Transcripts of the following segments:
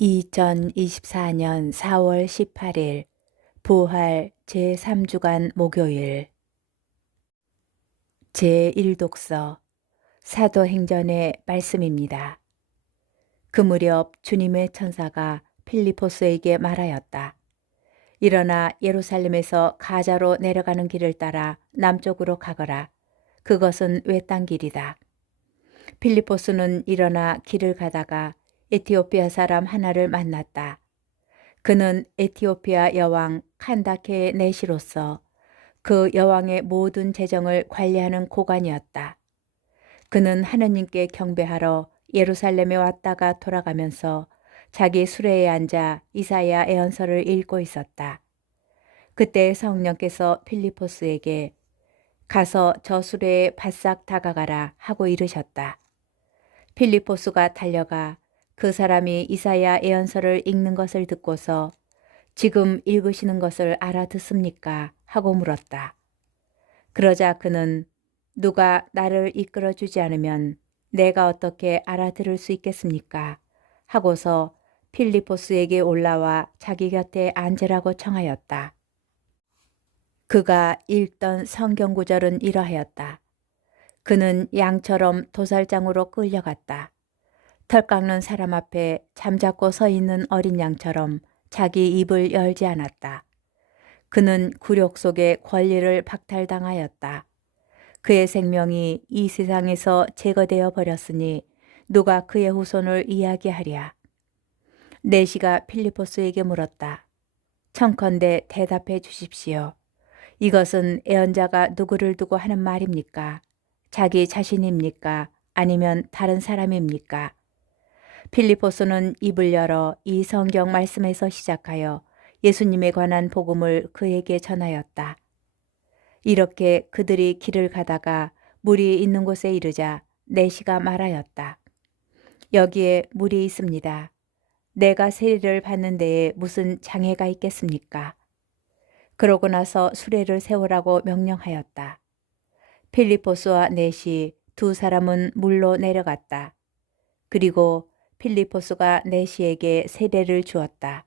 2024년 4월 18일 부활 제3주간 목요일 제1독서 사도행전의 말씀입니다. 그 무렵 주님의 천사가 필리포스에게 말하였다. 일어나 예루살렘에서 가자로 내려가는 길을 따라 남쪽으로 가거라. 그것은 외딴 길이다. 필리포스는 일어나 길을 가다가 에티오피아 사람 하나를 만났다. 그는 에티오피아 여왕 칸다케의 내시로서 그 여왕의 모든 재정을 관리하는 고관이었다. 그는 하느님께 경배하러 예루살렘에 왔다가 돌아가면서 자기 수레에 앉아 이사야 예언서를 읽고 있었다. 그때 성령께서 필리포스에게 가서 저 수레에 바싹 다가가라 하고 이르셨다. 필리포스가 달려가 그 사람이 이사야 예언서를 읽는 것을 듣고서 지금 읽으시는 것을 알아듣습니까? 하고 물었다. 그러자 그는 누가 나를 이끌어 주지 않으면 내가 어떻게 알아들을 수 있겠습니까? 하고서 필리포스에게 올라와 자기 곁에 앉으라고 청하였다. 그가 읽던 성경 구절은 이러하였다. 그는 양처럼 도살장으로 끌려갔다. 털 깎는 사람 앞에 잠자코 서 있는 어린 양처럼 자기 입을 열지 않았다. 그는 굴욕 속에 권리를 박탈당하였다. 그의 생명이 이 세상에서 제거되어 버렸으니 누가 그의 후손을 이야기하랴. 내시가 필리포스에게 물었다. 청컨대 대답해 주십시오. 이것은 예언자가 누구를 두고 하는 말입니까? 자기 자신입니까? 아니면 다른 사람입니까? 필리포스는 입을 열어 이 성경 말씀에서 시작하여 예수님에 관한 복음을 그에게 전하였다. 이렇게 그들이 길을 가다가 물이 있는 곳에 이르자 내시가 말하였다. 여기에 물이 있습니다. 내가 세례를 받는 데에 무슨 장애가 있겠습니까? 그러고 나서 수레를 세우라고 명령하였다. 필리포스와 내시 두 사람은 물로 내려갔다. 그리고 필리포스가 내시에게 세례를 주었다.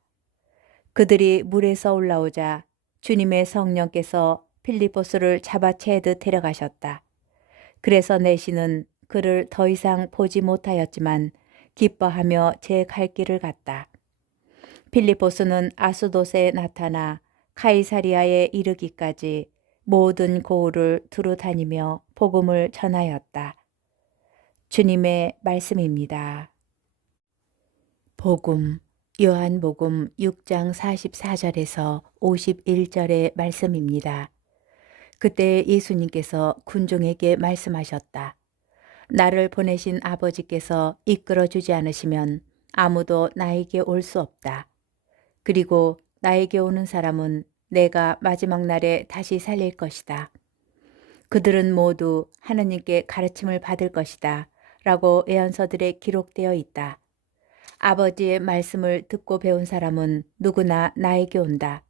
그들이 물에서 올라오자 주님의 성령께서 필리포스를 잡아채듯 데려가셨다. 그래서 내시는 그를 더 이상 보지 못하였지만 기뻐하며 제 갈 길을 갔다. 필리포스는 아수도스에 나타나 카이사리아에 이르기까지 모든 고을을 두루 다니며 복음을 전하였다. 주님의 말씀입니다. 복음 요한복음 6장 44절에서 51절의 말씀입니다. 그때 예수님께서 군중에게 말씀하셨다. 나를 보내신 아버지께서 이끌어 주지 않으시면 아무도 나에게 올 수 없다. 그리고 나에게 오는 사람은 내가 마지막 날에 다시 살릴 것이다. 그들은 모두 하느님께 가르침을 받을 것이다. 라고 예언서들에 기록되어 있다. 아버지의 말씀을 듣고 배운 사람은 누구나 나에게 온다.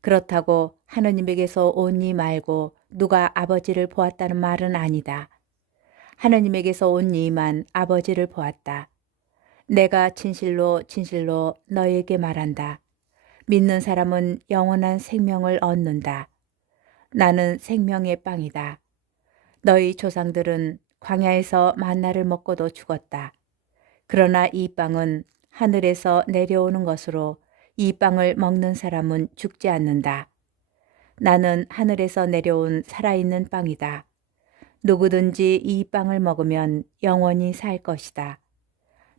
그렇다고 하느님에게서 오니 말고 누가 아버지를 보았다는 말은 아니다. 하느님에게서 온 이만 아버지를 보았다. 내가 진실로 진실로 너에게 말한다. 믿는 사람은 영원한 생명을 얻는다. 나는 생명의 빵이다. 너희 조상들은 광야에서 만나를 먹고도 죽었다. 그러나 이 빵은 하늘에서 내려오는 것으로 이 빵을 먹는 사람은 죽지 않는다. 나는 하늘에서 내려온 살아있는 빵이다. 누구든지 이 빵을 먹으면 영원히 살 것이다.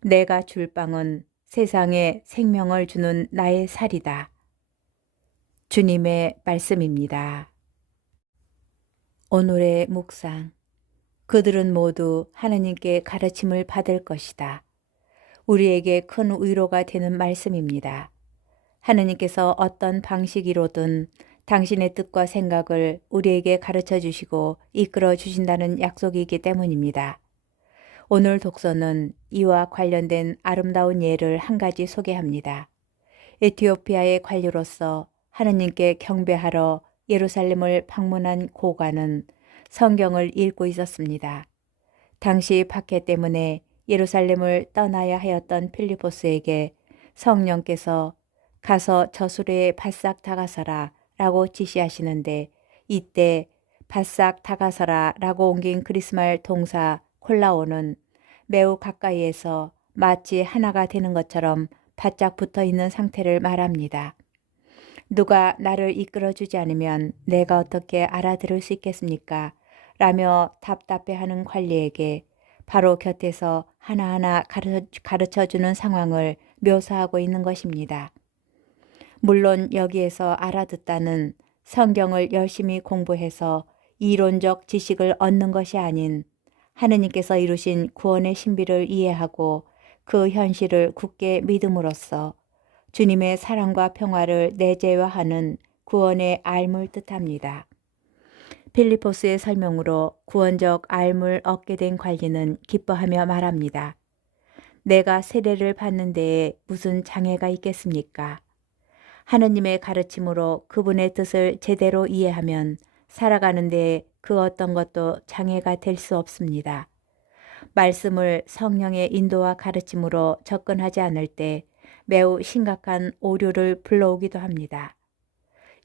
내가 줄 빵은 세상에 생명을 주는 나의 살이다. 주님의 말씀입니다. 오늘의 묵상. 그들은 모두 하느님께 가르침을 받을 것이다. 우리에게 큰 위로가 되는 말씀입니다. 하느님께서 어떤 방식으로든 당신의 뜻과 생각을 우리에게 가르쳐 주시고 이끌어 주신다는 약속이기 때문입니다. 오늘 독서는 이와 관련된 아름다운 예를 한 가지 소개합니다. 에티오피아의 관료로서 하느님께 경배하러 예루살렘을 방문한 고관은 성경을 읽고 있었습니다. 당시 박해 때문에 예루살렘을 떠나야 하였던 필리포스에게 성령께서 가서 저수레에 바싹 다가서라 라고 지시하시는데, 이때 바싹 다가서라 라고 옮긴 그리스말 동사 콜라오는 매우 가까이에서 마치 하나가 되는 것처럼 바짝 붙어 있는 상태를 말합니다. 누가 나를 이끌어주지 않으면 내가 어떻게 알아들을 수 있겠습니까? 라며 답답해하는 관리에게 바로 곁에서 하나하나 가르쳐주는 상황을 묘사하고 있는 것입니다. 물론 여기에서 알아듣다는 성경을 열심히 공부해서 이론적 지식을 얻는 것이 아닌 하느님께서 이루신 구원의 신비를 이해하고 그 현실을 굳게 믿음으로써 주님의 사랑과 평화를 내재화하는 구원의 알물 뜻합니다. 빌리포스의 설명으로 구원적 알물 얻게 된 관리는 기뻐하며 말합니다. 내가 세례를 받는 데에 무슨 장애가 있겠습니까? 하느님의 가르침으로 그분의 뜻을 제대로 이해하면 살아가는 데에 그 어떤 것도 장애가 될 수 없습니다. 말씀을 성령의 인도와 가르침으로 접근하지 않을 때 매우 심각한 오류를 불러오기도 합니다.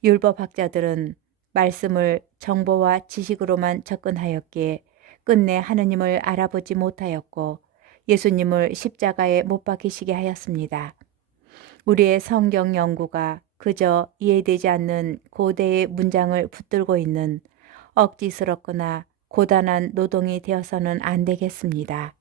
율법학자들은 말씀을 정보와 지식으로만 접근하였기에 끝내 하느님을 알아보지 못하였고 예수님을 십자가에 못 박히시게 하였습니다. 우리의 성경 연구가 그저 이해되지 않는 고대의 문장을 붙들고 있는 억지스럽거나 고단한 노동이 되어서는 안 되겠습니다.